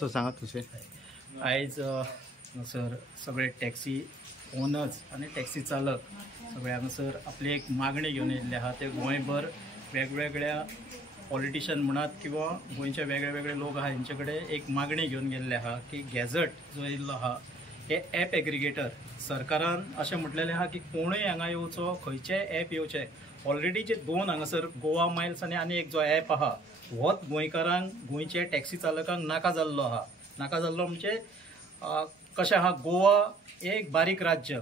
So सांगात तुझे आयज सर सगळे टॅक्सी ओनर्स आणि टॅक्सी चालक सगळे हांगासर आपली एक मागणी घेऊन येयल्ले आहा। ते गोंयभर वेगवेगळ्या पॉलिटिशियन म्हणत किंवा गोंयचे वेगळे वेगळे लोक आहा हेंचे कडेन एक मागणी घेऊन गेल्ले आहा की गॅझेट जो येयल्लो आहा हे ॲप एग्रिगेटर सरकारान अशें म्हटलेलें आहा की कोणूय हांगा येवचो, खंयचेय ॲप येवचे। ऑलरेडी जे दोन हांगासर गोवा मायल्स आनी एक जो ॲप आहा होच गोंयकारांक गोंयचे टॅक्सी चालकांक नाका जाल्लो आहा। नाका जाल्लो म्हणजे कशें आहा, गोवा एक बारीक राज्य,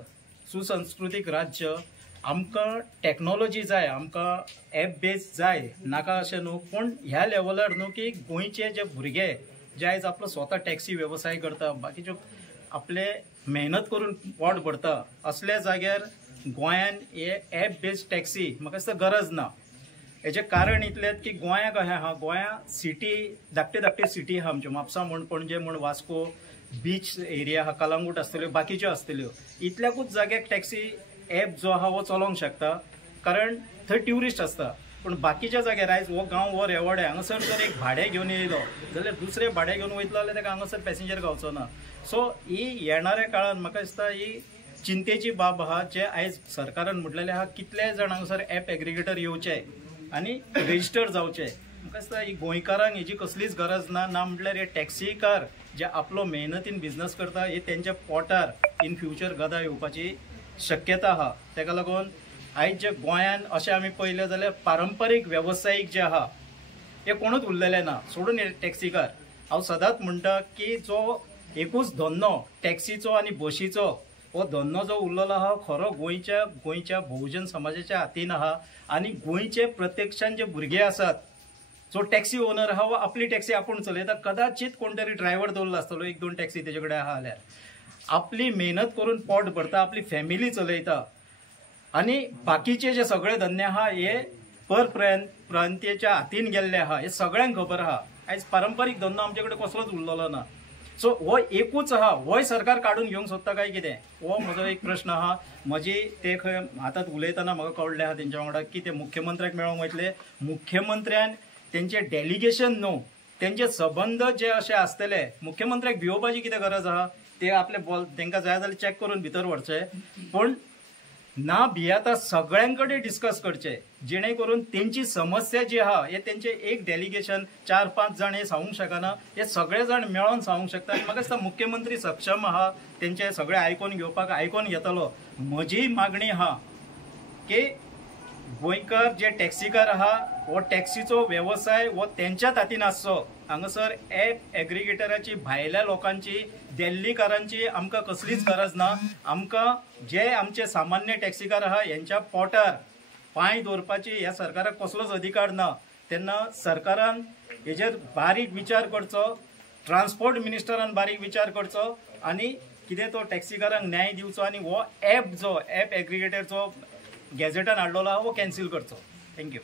सुसंस्कृतीक राज्य, आमकां टॅक्नॉलॉजी जाय, आमकां ॲप बेस जाय, नाका अशें न्हू, पूण ह्या लेवलार न्हू की गोंयचे जे भुरगे जे आयज आपलो स्वता टॅक्सी वेवसाय करता, बाकीच्यो आपले मेहनत करून पोट भरता, असल्या जाग्यार गोंयान हे ॲप बेस्ड टॅक्सी म्हाका दिसता गरज ना। हेजें कारण इतलेंच की गोंयाक कशें आहा, गोंया सिटी धाकटे धाकटे सिटी आहा, आमच्यो म्हापसा म्हण, पणजे म्हण, वास्को बीच एरिया आहा, कलंगूट आसतल्यो, बाकीच्यो आसतल्यो, इतल्याकूच जाग्याक टॅक्सी ॲप जो आहा वो चलोवंक शकता, कारण थंय ट्युरिस्ट आसता। पूण बाकीच्या जाग्यार आयज हो गांव हो रेवाडे हांगासर जर एक भाडें घेवन येयलो जाल्यार दुसरे भाडें घेवन वयतलो जाल्यार ताका हांगासर पॅसेंजर गावचो ना। सो ही येणाऱ्या काळान म्हाका दिसता ही चिंतेची बाब आहा, जे आयज सरकारान म्हटलेलें आहा कितले जाण हांगासर ॲप एग्रिगेटर येवचे आनी रेजिस्टर जावचे। म्हाका दिसता ही गोंयकारांक हेजी कसलीच गरज ना, ना म्हटल्यार हे टॅक्सीकार जे आपलो मेहनतीन बिझनस करता हे तेंच्या पोटार इन फ्युचर गदा येवपाची शक्यता आहा। तेका लागून आयज जे गोंयान अशें आमी पळयलें जाल्यार पारंपारीक वेवसायीक जे आहा हे कोणूच उरलेले ना, सोडून हे टॅक्सीकार। हांव सदांच म्हणटा की जो एकूच धंदो टॅक्सीचो आनी बशीचो हो धंदो जो उरलेलो आहा खरो गोंयच्या बहुजन समाजाच्या हातीन आहा। आनी गोंयचे प्रत्यक्षान जे भुरगे आसात, जो टॅक्सी ओनर आहा वो आपली टॅक्सी आपूण चलयता, कदाचित कोण तरी ड्रायव्हर दवरलो आसतलो, एक दोन टॅक्सी तेजे कडेन आहा जाल्यार, आपली मेहनत करून पोट भरता, आपली फॅमिली चलयता। आनी बाकीचे जे सगळे धंदे आहा हे परप्रांतीयेच्या हातीन गेल्ले आहा, हे सगळ्यांक खबर आहा। आयज पारंपारीक धंदो आमचे कडेन कसलोच उरलेलो ना। सो हो एकूच आहा, होय सरकार काडून घेवंक सोदता काय कितें, हो म्हजो एक प्रश्न आहा। म्हजी ते खंय आतां उलयतना म्हाका कळ्ळें आहा तेंच्या वांगडा की ते मुख्यमंत्र्याक मेळोंक वयतले, मुख्यमंत्र्यान तेंचे डेलिगेशन न्हू, तेंचे संबंध जे अशें आसतले, मुख्यमंत्र्याक भिवपाची कितें गरज आहा, ते आपले तेंकां जाय जाल्यार चॅक करून भितर व्हरचे, पूण ना भियाता सगळ्यांकडे डिस्कस करचे, जेणे करून तेंची समस्या जी आहा हे तेंचे एक डेलिगेशन 4-5 जाण हे सांगूंक शकना, हे सगळे जाण मेळोन सांगूंक शकता। आनी म्हाका दिसता मुख्यमंत्री सक्षम आहा तेंचे सगळे आयकून घेवपाक, आयकून घेतलो। म्हजी मागणी आहा की गोंयकार जे टॅक्सीकार आहा हो टॅक्सीचो वेवसाय हो तेंच्याच हातीन आसचो। हांगासर ॲप एग्रिगेटराची भायल्या लोकांची, दिल्लीकारांची आमकां कसलीच गरज ना। आमकां जे आमचे सामान्य टॅक्सीकार आहा यांच्या पोटार पांय दवरपाची ह्या सरकाराक कसलोच अधिकार ना। तेन्ना सरकारान हेजेर बारीक विचार करचो, ट्रान्सपोर्ट मिनिस्टरान बारीक विचार करचो आनी कितें तो टॅक्सीकारांक न्याय दिवचो आनी हो ॲप जो ॲप एग्रिगेटर जो गॅझेटान हाडलेलो आहा वो कॅन्सील करचो। थँक्यू।